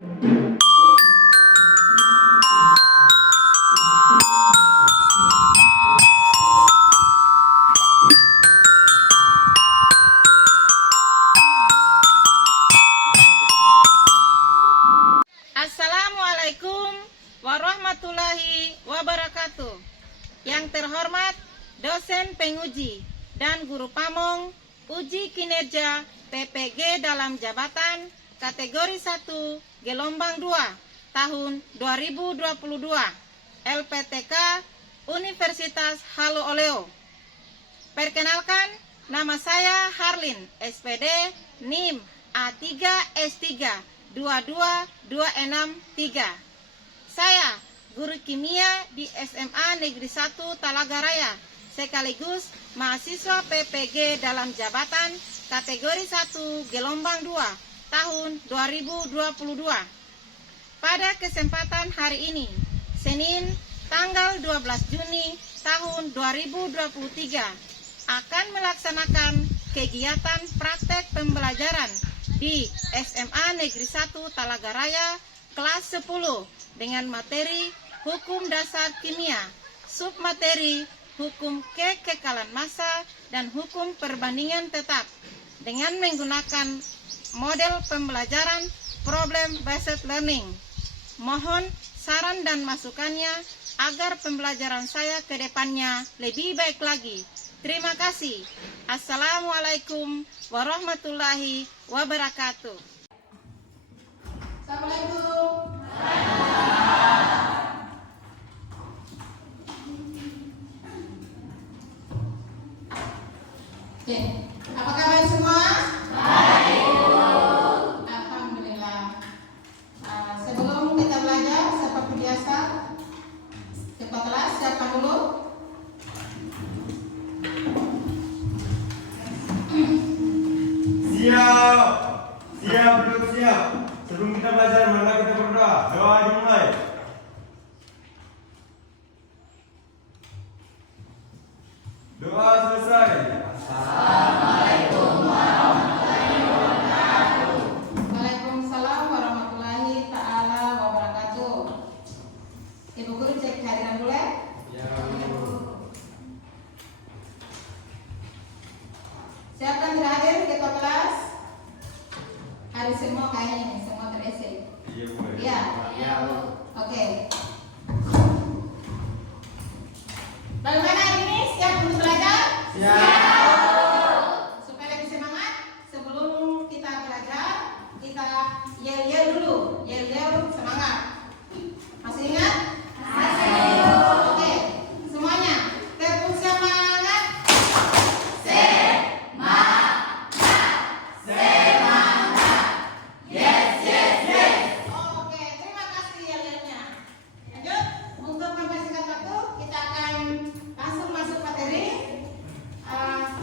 Assalamualaikum warahmatullahi wabarakatuh. Yang terhormat dosen penguji dan guru pamong uji kinerja PPG dalam jabatan kategori 1 gelombang 2 tahun 2022 LPTK Universitas Halo Oleo. Perkenalkan, nama saya Harlin, SPD NIM A3S3 22263. Saya guru kimia di SMA Negeri 1 Talaga Raya, sekaligus mahasiswa PPG dalam jabatan kategori 1 gelombang 2 tahun 2022. Pada kesempatan hari ini, Senin tanggal 12 Juni tahun 2023, akan melaksanakan kegiatan praktek pembelajaran di SMA Negeri 1 Talaga Raya kelas 10 dengan materi Hukum Dasar Kimia, submateri Hukum Kekekalan Massa dan Hukum Perbandingan Tetap dengan menggunakan model pembelajaran Problem Based Learning. Mohon saran dan masukannya agar pembelajaran saya ke depannya lebih baik lagi. Terima kasih. Assalamualaikum warahmatullahi wabarakatuh. Assalamualaikum. Oke, apa kabar semua? Baik. Alhamdulillah. Sebelum kita belajar seperti biasa, ketua kelas siapa dulu? Siap, duduk siap. Sebelum kita belajar, mari kita berdoa. Doa dimulai. Doa selesai. Assalamualaikum warahmatullahi wabarakatuh. Waalaikumsalam warahmatullahi ta'ala wabarakatuh. Ibu guru cek kehadiran dulu ya. Ya, Bu. Siapa yang tidak hadir ketua kelas? Hari semua kayaknya ini, semua terisi. Iya, Bu. Iya. Ya, Bu. Oke. Bagaimana hari ini? Siap untuk belajar? Siap. Supaya lebih semangat, sebelum kita belajar, kita yel-yel dulu. Yel-yel semangat. Masih ingat? Masih. Oke, semuanya. Tepuk semangat. Oke, terima kasih yel-yelnya. Lanjut, untuk mempersingkat waktu, kita akan langsung masuk materi.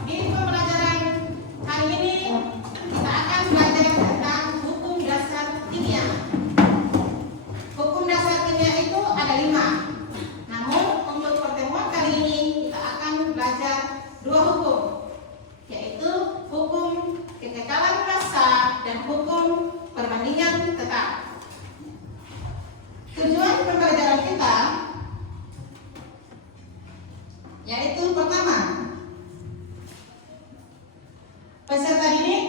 Di pembelajaran hari ini, kita akan belajar tentang hukum dasar kimia. Hukum dasar kimia itu ada 5. Namun, untuk pertemuan kali ini, kita akan belajar 2 hukum, yaitu hukum kekekalan massa dan hukum perbandingan tetap. Tujuan pembelajaran kita yaitu pertama, peserta didik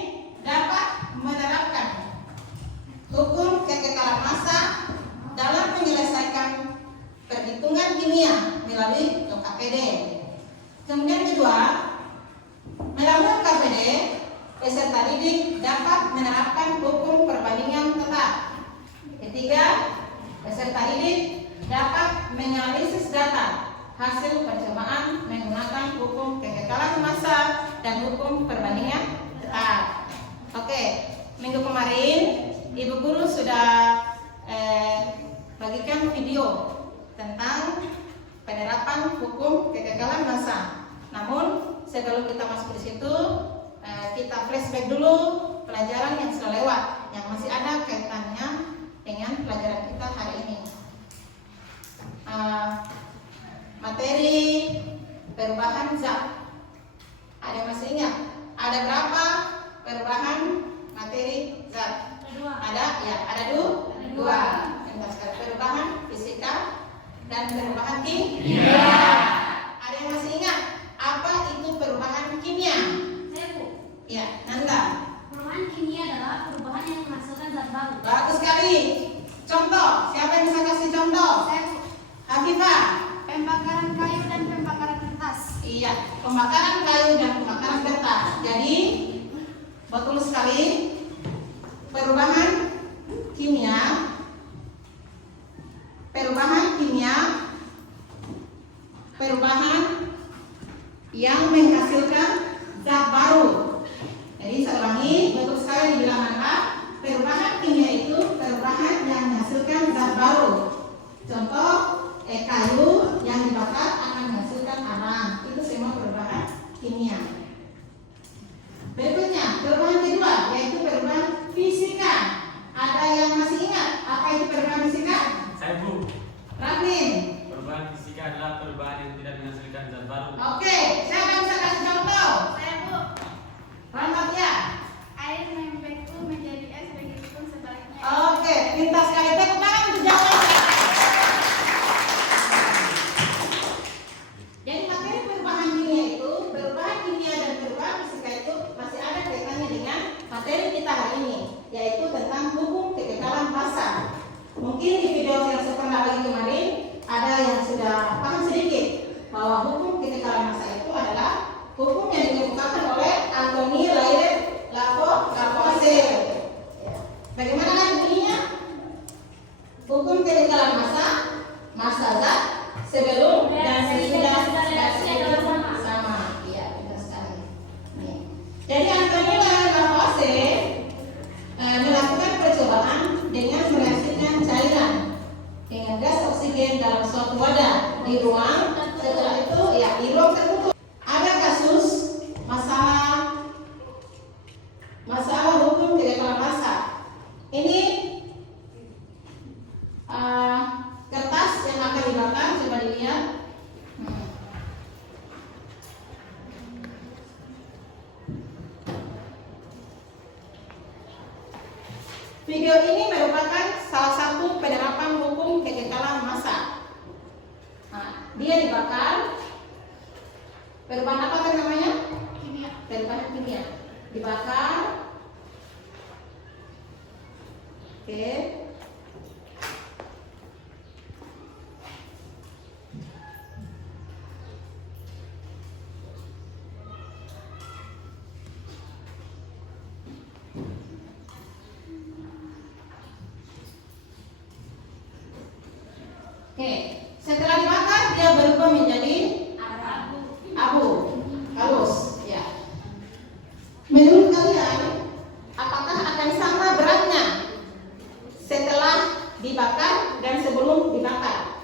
dapat menerapkan hukum kekekalan massa dalam menyelesaikan perhitungan kimia melalui LKPD. Kemudian kedua, melalui LKPD, peserta didik dapat menerapkan hukum perbandingan tetap. Ketiga, peserta didik dapat menganalisis data hasil percobaan menggunakan hukum kekekalan massa dan hukum perbandingan tetap. Oke, minggu kemarin Ibu Guru sudah bagikan video tentang penerapan hukum kekekalan massa. Namun sebelum kita masuk di situ, kita flashback dulu pelajaran yang sudah lewat, yang masih ada kaitannya dengan pelajaran kita hari ini. Materi perubahan zat. Ada yang masih ingat? Ada berapa perubahan materi zat? Ada, ya, ada Dua. Pentas perubahan fisika dan perubahan kimia. Ada yang masih ingat apa itu perubahan kimia? Saya, Bu. Ya, Nanda. Perubahan kimia adalah perubahan yang menghasilkan zat baru. Bagus sekali. Contoh, siapa yang bisa kasih contoh? Saya, Bu. Hafifah. Pembakaran kayu dan pembakaran kertas. Iya, pembakaran kayu dan pembakaran kertas. Jadi, betul sekali perubahan kimia yang menghasilkan zat baru. Jadi saya ulangi, betul sekali dibilang Anda, perubahan kimia itu perubahan yang menghasilkan zat baru. Contoh, kayu yang dibakar akan menghasilkan arang. Itu semua perubahan kimia. Berikutnya, perubahan kedua yaitu perubahan fisika. Ada yang masih ingat apa itu perubahan fisika? Saya, Bu. Rafin. Perubahan fisika adalah perubahan yang tidak menghasilkan zat baru. Oke, siapa yang bisa kasih contoh? Saya, Bu. Rahmat ya. Air membeku menjadi es, begitupun sebaliknya. Oke, pintar sekali. Tepuk tangan untuk jawaban. Jadi materi perubahan kimia itu, perubahan kimia dan perubahan fisika itu masih ada kaitannya dengan materi kita hari ini, yaitu tentang hukum kekekalan massa. Mungkin di video yang saya pernah bagi kemarin ada yang sudah paham sedikit bahwa hukum kekekalan massa itu adalah hukum yang dikemukakan oleh Anthony Lavoisier. Bagaimana kan bunyinya? Hukum kekekalan massa zat sebelum dan sesudah reaksi adalah sama. Iya, benar sekali. Nih. Jadi Anthony Lavoisier melakukan percobaan dengan mereaksikan cairan dengan gas oksigen dalam suatu wadah di ruang. Setelah itu, ya di ruang tertutup. Ada kasus masalah hukum kekekalan massa. Ini kertas yang akan dibakar, coba dilihat. Video ini merupakan salah satu penerapan hukum kekekalan massa. Nah, dia dibakar. Perubahan apa tadi namanya? Kimia. Perubahan kimia. Dibakar. Oke. Oke, setelah dibakar dia berubah menjadi abu, halus. Ya. Menurut kalian, apakah akan sama beratnya setelah dibakar dan sebelum dibakar?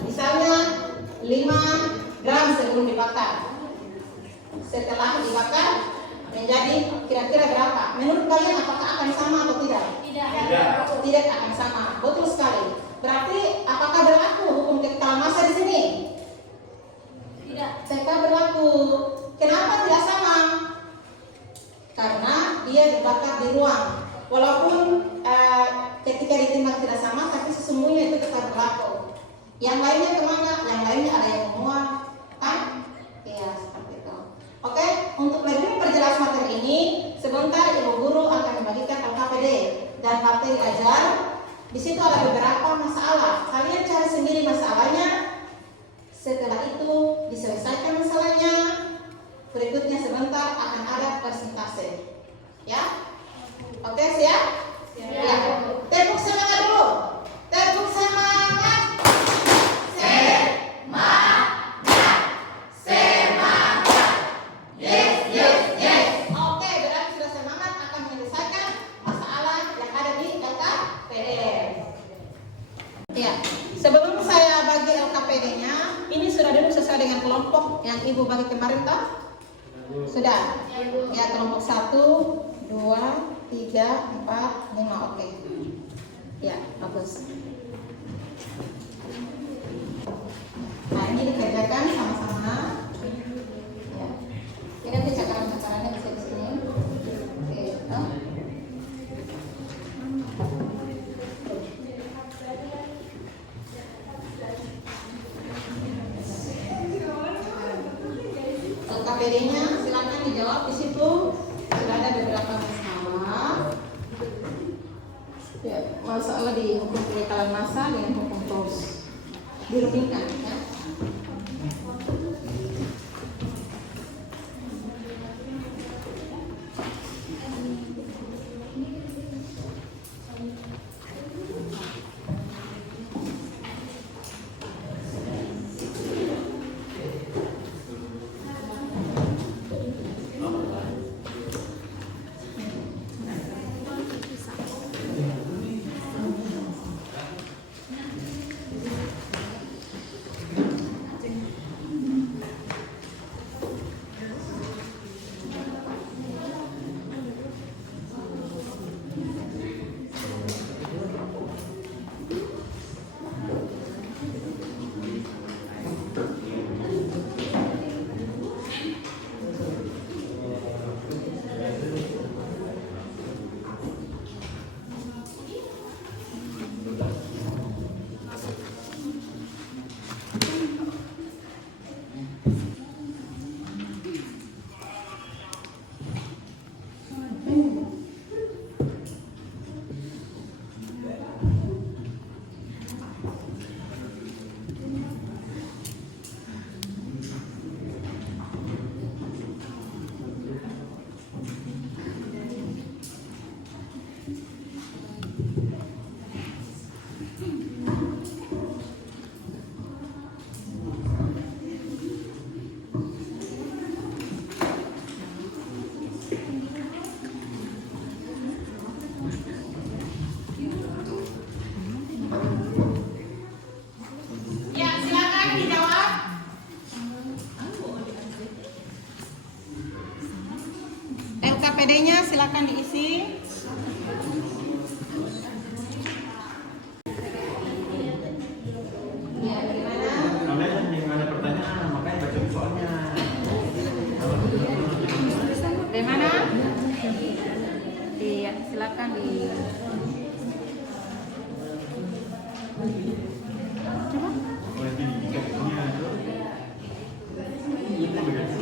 Misalnya 5 gram sebelum dibakar, setelah dibakar menjadi kira-kira berapa? Menurut kalian apakah akan sama atau tidak? Tidak akan sama. Betul sekali. Berarti apakah berlaku hukum kekekalan massa di sini? Tidak berlaku. Kenapa tidak sama? Karena dia dibakar di ruang. Walaupun ketika ditimbang tidak sama, tapi sesungguhnya itu tetap berlaku. Yang lainnya kemana? Yang lainnya ada yang menguap, kan? Iya, seperti itu. Oke, untuk lebih memperjelas materi ini, sebentar Ibu Guru akan membagikan LKPD dan materi ajar. Di situ ada beberapa masalah. Kalian cari sendiri masalahnya. Setelah itu diselesaikan masalahnya. Berikutnya sebentar akan ada persentase. Ya? Oke, siap? Ya. Tepuk semangat dulu. Tepuk semangat. Semangat. Yes. Oke, berarti sudah semangat akan menyelesaikan masalah yang ada di LKPD. Ya, sebelum saya bagi LKPD-nya, ini sudah dulu sesuai dengan kelompok yang Ibu bagi kemarin, toh? Sudah? Ya, kelompok 1, 2, 3, 4, 5, oke. Ya, bagus. Nah, ini dikerjakan sama-sama. Ya. Ini nanti cakaran-cakarannya bisa di sini. Oke, toh? LKPD-nya silakan dijawab. Di situ sudah ada beberapa masalah. Ya, masalah di hukum penyekalan massa dengan hukum pos dirundingkan ya. Ya, silakan dijawab. LKPD-nya silakan diisi. Ya, bagaimana? Kalian yang ada pertanyaan, makanya baca soalnya. Bagaimana? Iya, silakan di. Coba. Oh, yang ini kopinya itu. Itu begitu.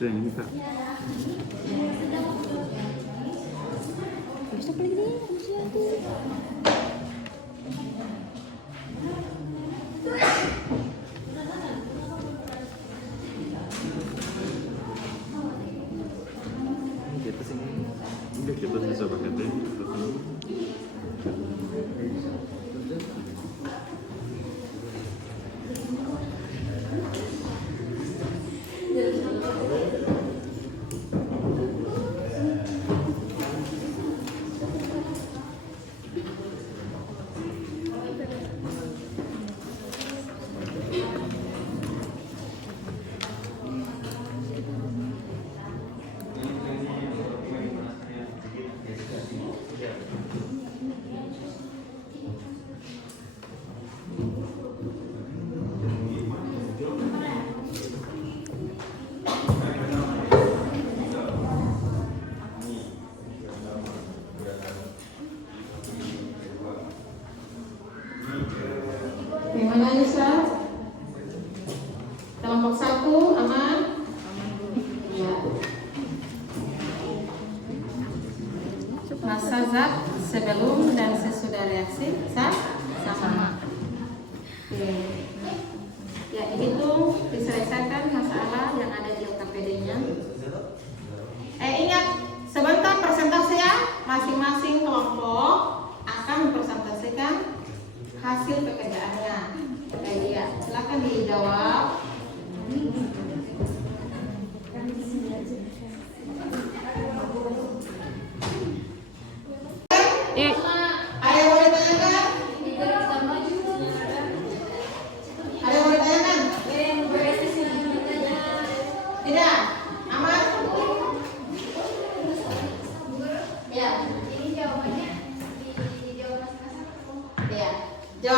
Itu yang ini Kak. Besok lagi nih, Di atas ini. Enggak, di atas bisa pakai teh. Bagaimana Yusra? Kelompok 1 aman? Ya. Masa zat sebelum dan sesudah reaksi sama. Oke. Ya, dihitung, diselesaikan masalah yang ada di LKPD-nya. Ingat, sebentar persentase ya, masing-masing kelompok akan mempresentasikan hasil pekerjaannya. Ya, silakan dijawab.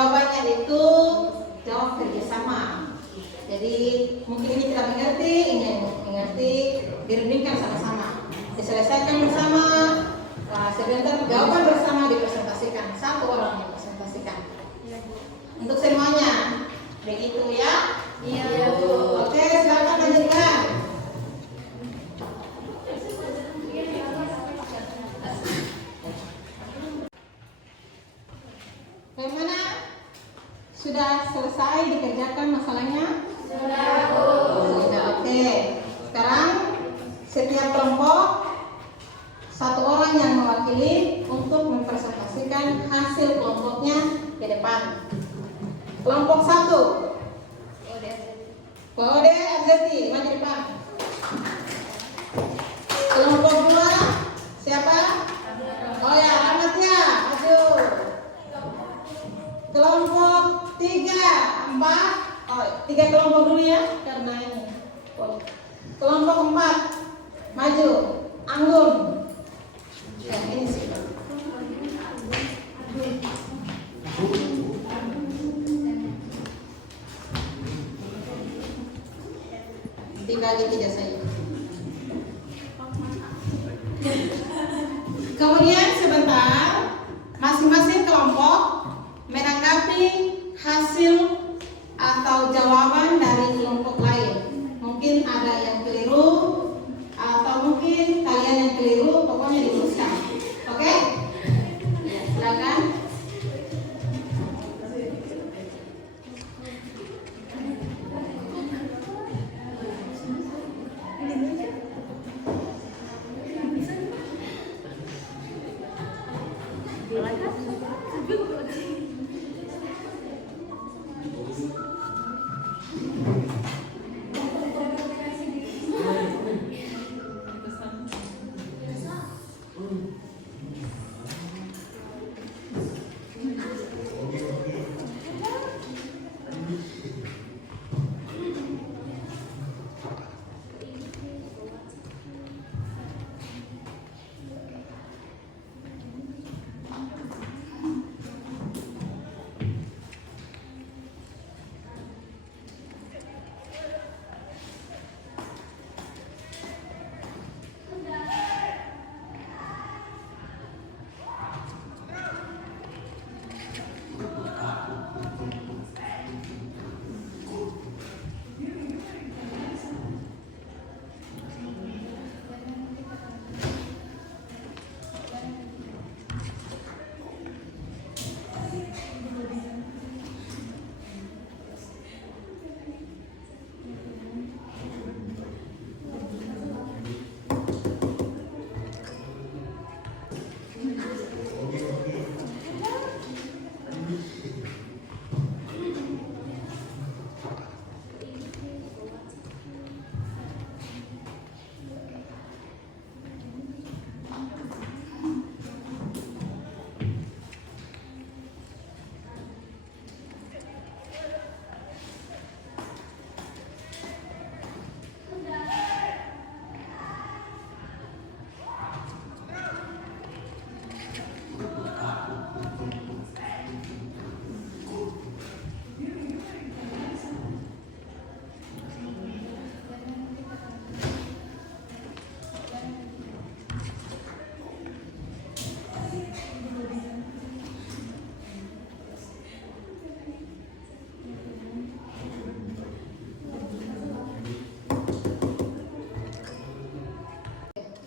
jawabannya itu jawab kerjasama. Jadi mungkin ini tidak mengerti, ini mengerti, dirundingkan sama-sama, diselesaikan bersama. Sebentar jawaban bersama dipresentasikan, satu orang yang presentasikan untuk semuanya. Begitu ya? Iya. Oke, silakan lanjutkan. Bagaimana? Sudah selesai dikerjakan masalahnya? Sudah, oke. Sekarang setiap kelompok satu orang yang mewakili untuk mempresentasikan hasil kelompoknya ke depan. Kelompok 1. Kode Arzeti, maju depan. Kelompok 2 siapa? Oh ya, Rahmat ya, maju. Kelompok 3, 4. Oh, 3 kelompok dulu ya, karena ini. Kelompok 4, maju. Anggun. Ya, ini sih. Dibagi 3 saja. Kemudian sebentar, masing-masing kelompok menanggapi hasil atau jawaban dari kelompok lain. Mungkin ada yang keliru atau mungkin kalian yang keliru, pokoknya diluruskan. Oke? Ya, silakan.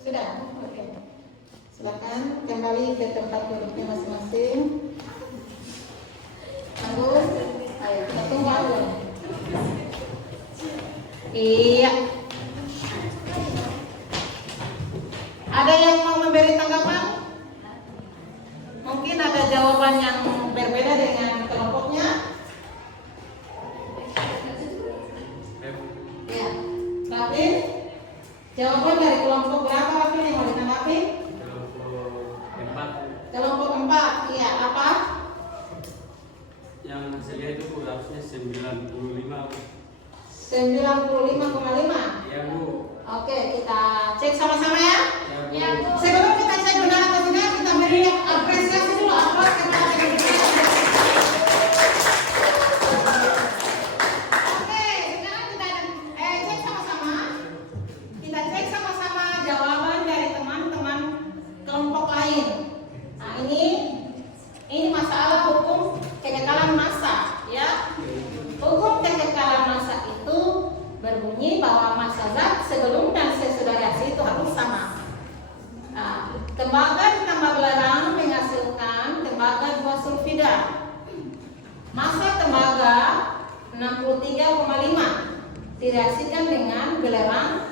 Sudah? Oke. Silakan kembali ke tempat duduknya masing-masing. Anggun, ayo kita tunggu Anggun. Iya. Ada yang mau memberi tanggapan? Mungkin ada jawaban yang berbeda dengan kelompoknya. Ya, tapi jawaban dari kelompok berapa Raffi yang mau ditanggapi? Kelompok 4, iya apa? Yang hasilnya itu harusnya 95. 95,5. Iya Bu. Oke, kita cek sama-sama ya. Ya Bu. Sebelum kita cek benar atau tidak, kita beri apresiasi dulu aplaus kepada teman-teman. berbunyi bahwa massa zat sebelum dan sesudah reaksi itu harus sama. Nah, tembaga ditambah belerang menghasilkan tembaga 2 sulfida. Massa tembaga 63,5 direaksikan dengan belerang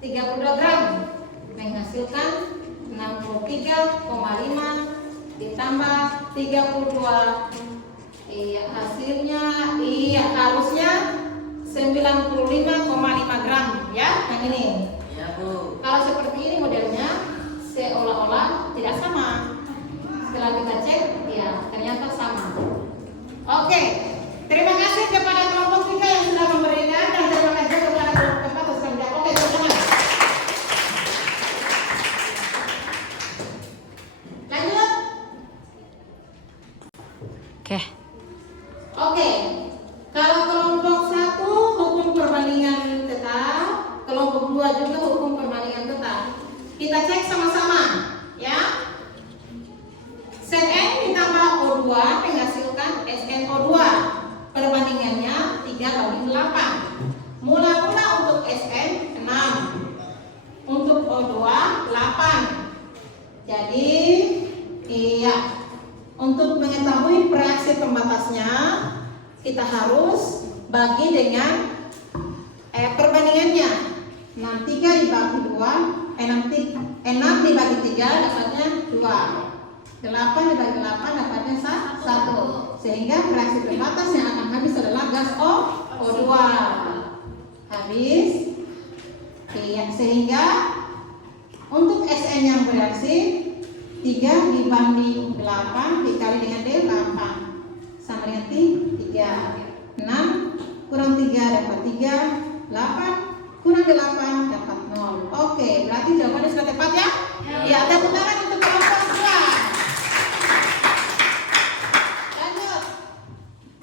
32 gram menghasilkan 63,5 ditambah 32. Hasilnya harusnya 95,5 gram ya, yang ini. Iya, Bu. Kalau seperti ini modelnya seolah-olah tidak sama. Setelah kita cek, ya ternyata sama. Oke, terima kasih kepada kelompok 3 yang sudah memberikan dan terima kasih kepada kelompok 4 yang sudah menjawab. Oke, teman-teman. Lanjut. Oke. Kalau kelompok 1 hukum perbandingan tetap, kelompok 2 juga hukum perbandingan tetap. Kita cek sama-sama, ya. Zn ditambah O2 menghasilkan SnO2. Perbandingannya 3/8. Mula-mula untuk Sn 6. Untuk O2 8. Jadi, untuk mengetahui reaksi pembatasnya, kita harus bagi dengan perbandingannya. 63 dibagi 2, 6 dibagi 3 dapatnya 2. 8 dibagi 8 dapatnya 1. Sehingga reaksi pembatas yang akan habis adalah gas O2. Habis. Sehingga untuk Sn yang bereaksi 3 dibanding 8 dikali dengan D8 sama dengan 3. 6 kurang 3 dapat 3, 8 kurang 8 dapat 0. Oke, berarti jawabannya sudah tepat ya? Ya, ada tangan untuk kelompok 2. Lanjut.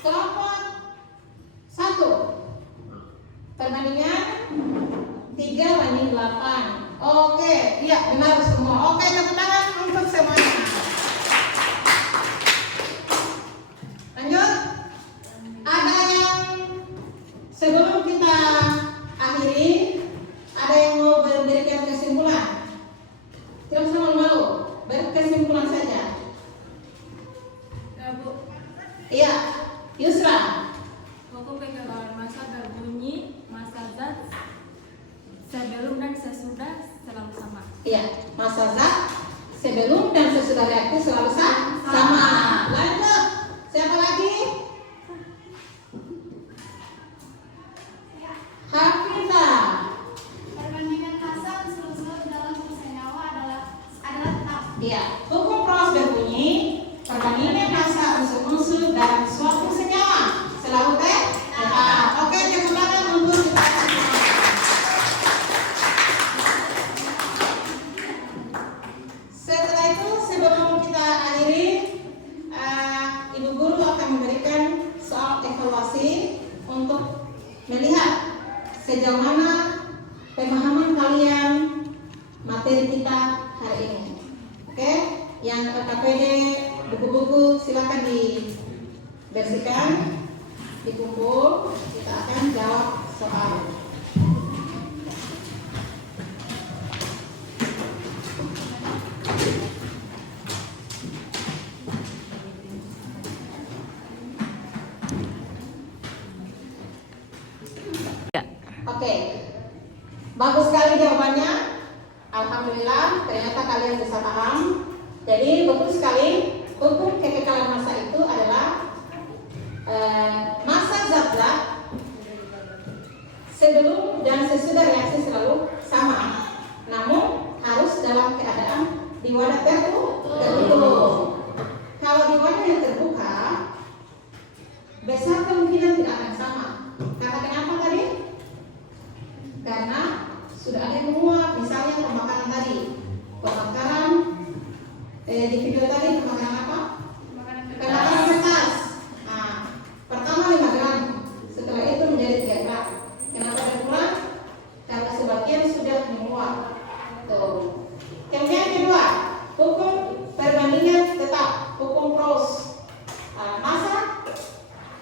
Kelompok 1. Perbandingan 3/8. Oke, iya benar semua. Oke, tepuk tangan untuk semuanya. Lanjut. Ada yang sebelum kita akhiri, ada yang mau memberikan kesimpulan? Tidak usah malu-malu, berkesimpulan saja. Ya, Bu. Iya, Yusra. Hukum kekebalan massa berbunyi massa zat sebelum dan sesudah selalu sama. Iya, massa zat sebelum dan sesudah reaksi selalu sama. Lanjut. Siapa lagi? Hafizah. Perbandingan massa unsur-unsur dalam satu senyawa adalah tetap. Iya, hukum Proust berbunyi perbandingan massa unsur-unsur dalam suatu senyawa selalu tetap. Oke, tepuk tangan untuk kita semua. Setelah itu, sebelum kita akhiri, Ibu Guru akan memberikan soal evaluasi untuk melihat sejauh mana pemahaman kalian materi kita hari ini. Oke, yang KPD buku-buku silakan dibersihkan, dikumpul. Kita akan jawab soal. Oke, bagus sekali jawabannya. Alhamdulillah, ternyata kalian bisa paham. Jadi betul sekali, hukum kekekalan massa itu adalah massa zat-zat sebelum dan sesudah reaksi selalu sama. Namun harus dalam keadaan di wadah tertutup. Kalau di wadah yang terbuka, besar kemungkinan tidak akan sama. Karena kenapa tadi? Karena sudah ada yang menguap, misalnya pembakaran tadi. Pembakaran di video tadi pembakaran apa? Pembakaran kertas. Nah, pertama 5 gram, setelah itu menjadi 3 gram. Kenapa berkurang? Karena sebagian sudah menguap. Tuh. Kemudian kedua, hukum perbandingan tetap, hukum Proust. Massa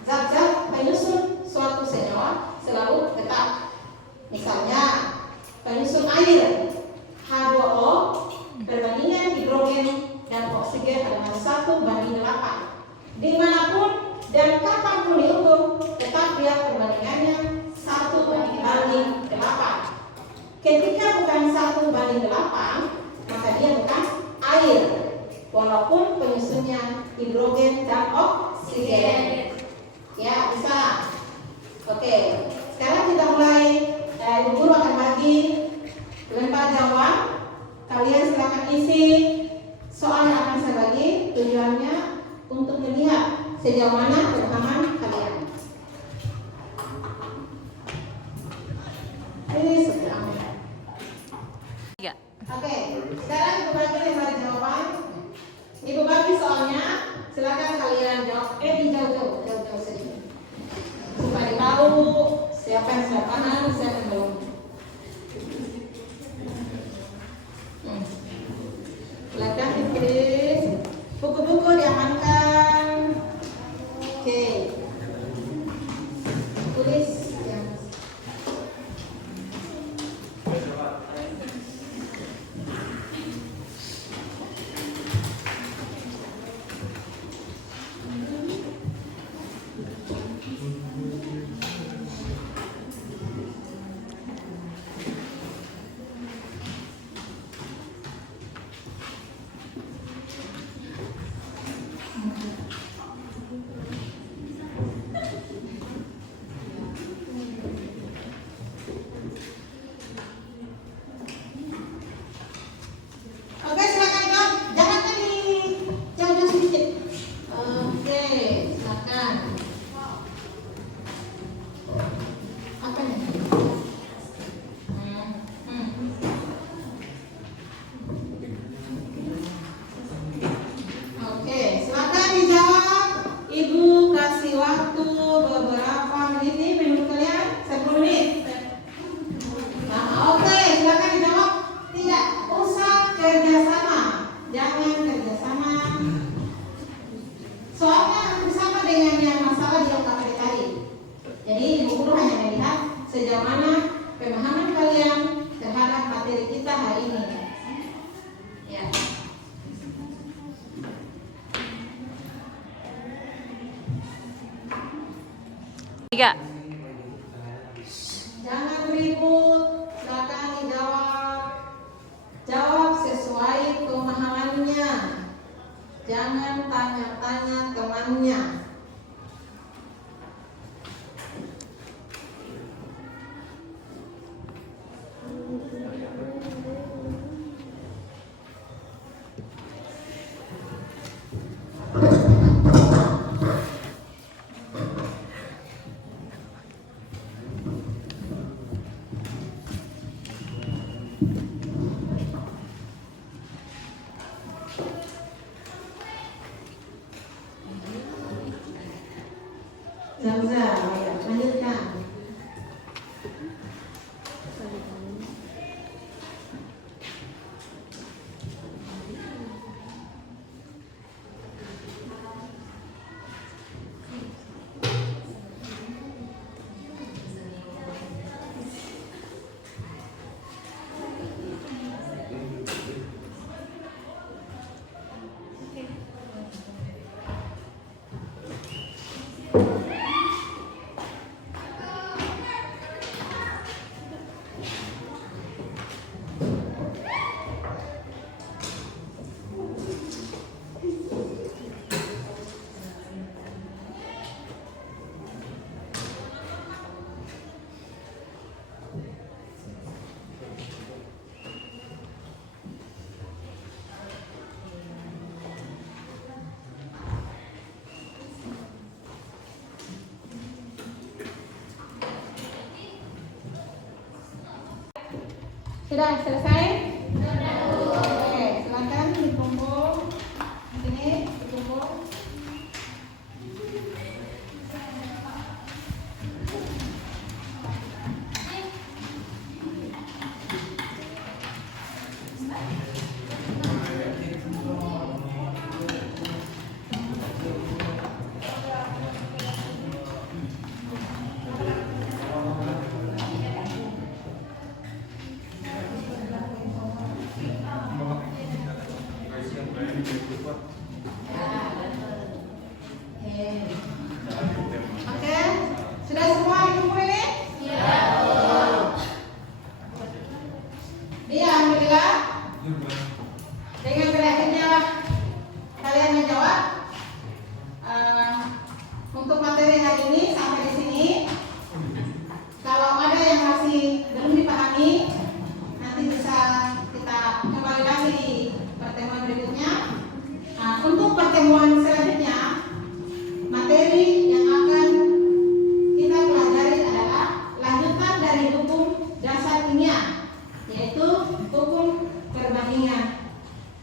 zat-zat penyusun suatu senyawa selalu tetap. lapang, maka dia bukan air. Walaupun penyusunnya hidrogen dan oksigen. Ya, bisa. Oke, sekarang kita mulai. Ibu guru akan bagi lempar jawab. Kalian silakan isi soal yang akan saya bagi. Tujuannya untuk melihat sejauh mana pemahaman kalian. Ini sedang. Oke, sekarang ibu bagi lempar jawaban. Ibu bagi soalnya. Silakan kalian jawab. Jauh sedikit. Supaya tahu siapa yang sudah paham, siapa yang belum. Silakan ditulis. Buku-buku diamankan. Oke. Tulis yang Oke, silakan jawab. Jangan di jauh-jauh sedikit. Oke, silakan. Apa nih? Oke, silakan dijawab. Ibu kasih waktu beberapa menit menurut kalian. 10 menit. Nah, oke, silakan dijawab. Tidak usah kerjasama, jangan kerjasama. Soalnya hampir sama dengan yang masalah di UKT tadi. Jadi ibu guru hanya melihat sejauh mana pemahaman kalian terhadap materi kita hari ini. Ya. Jangan ribut, silakan dijawab. Jawab sesuai pemahamannya. Jangan tanya-tanya temannya. Zamza, ya, lanjutkan. Sudah selesai? Oke, silakan dikumpul. Sini dikumpul. hari ini sampai di sini. Kalau ada yang masih belum dipahami, nanti bisa kita kembali lagi di pertemuan berikutnya. Nah, untuk pertemuan selanjutnya, materi yang akan kita pelajari adalah lanjutan dari hukum dasar kimia, yaitu hukum perbandingan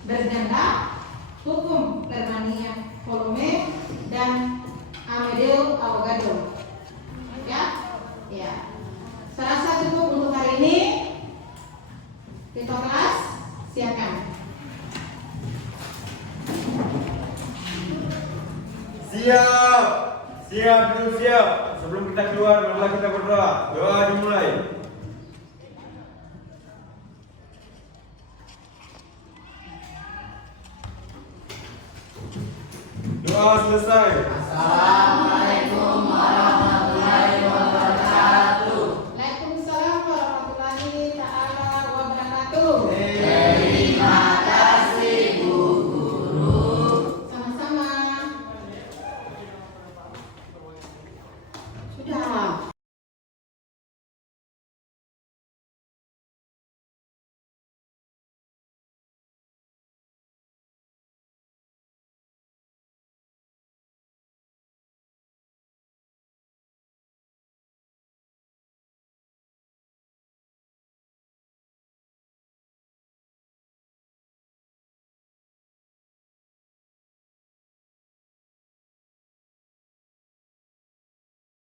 berganda, hukum perbandingan volume, dan Amedeo Avogadro. Ya, ya. Serasa cukup untuk hari ini. Kita kelas, silakan. Siap. Siap, duduk siap. Sebelum kita keluar, marilah kita berdoa. Doa dimulai. Doa selesai. Waalaikumsalam warahmatullahi ta'ala wabarakatuh. Sama-sama. Sudah.